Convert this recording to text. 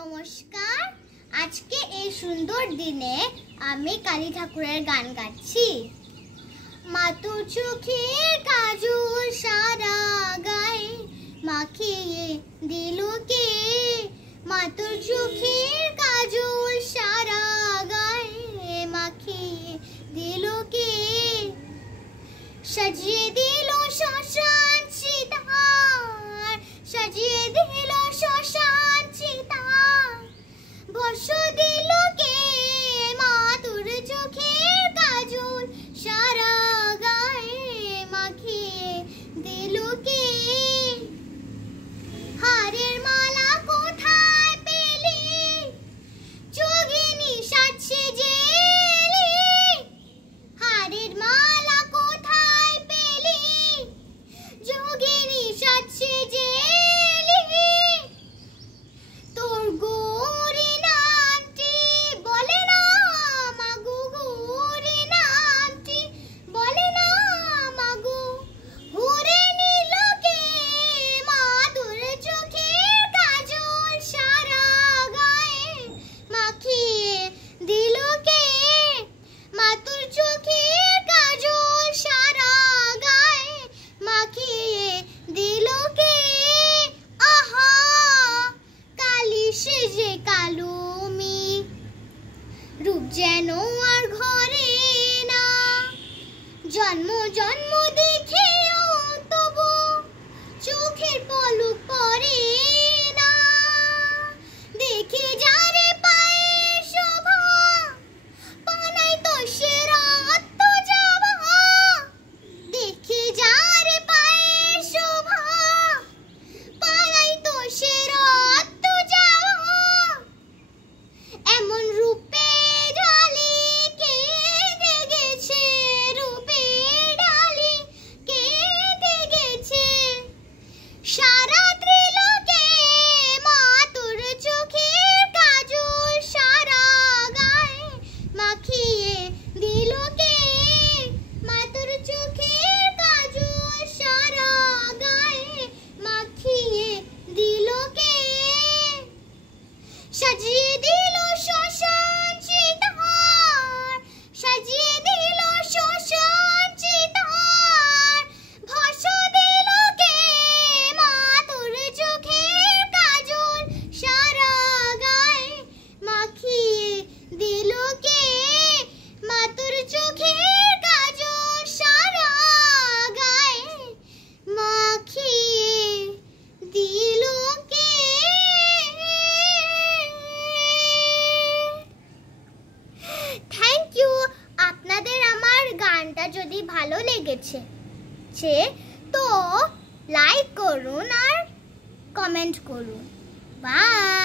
নমস্কার। আজকে এই সুন্দর দিনে আমি কালী ঠাকুরের গান গাচ্ছি। মাতু চোখের কাজল সারা গায়ে মাখিয়ে দিল কে, মাতু চোখের কাজল সারা গায়ে মাখিয়ে দিল কে, সাজিয়ে দিল শ্মশান চিতার, সাজিয়ে দিল শ্মশান চিতার, বর্ষ দিল কে, মাতুর চোখের কাজল সারা গায়ে মাখিয়ে দিল কে। হারের মালা কোথায় পেলি, যোগিনী সাজছে যে এলি, হারের মালা কোথায় পেলি, যোগিনী সাজছে যে এলি, তোর গৌরী নামটি বলে না মাগো, গৌরী নামটি বলে না মাগো, ঘুরে নিল কে, মাতুর চোখের কাজল সারা গায়ে মাখিয়ে দিল কে, মাতুর চোখের কাজল সারা গায়ে মাখিয়ে দিল কে। আহা কালী সেজে কালো মেঘ, রূপ যেন আর ঘরে না, জন্ম জন্ম দেখেও তবু চোখের পলক পড়ে না, দেখে যারে পায়ে শোভা পানাই তো সে রাত তো যাবা, দেখে যারে পায়ে শোভা পানাই তো সে রাত তো যাবা, এমন রূপে ঢালি কে দেখেছে, রূপে ঢালি কে দেখেছে, সারা ত্রিলোকে মাতুর চোখের কাজল সারা গায়ে মাখিয়ে দিল কে, মাতুর চোখের কাজল সারা গায়ে মাখিয়ে দিল কে, সাজিয়ে দিল শ্মশান চিতার, সাজিয়ে দিল শ্মশান চিতার, ভাষ দিল কে, মাতুর চোখের কাজল সারা গায়ে মাখিয়ে দিল কে, মাতুর চোখের কাজল সারা গায়ে মাখিয়ে দিল কে। Thank you. আপনাদের আমার গানটা যদি ভালো লেগেছে তো লাইক করুন আর কমেন্ট করুন। বাই।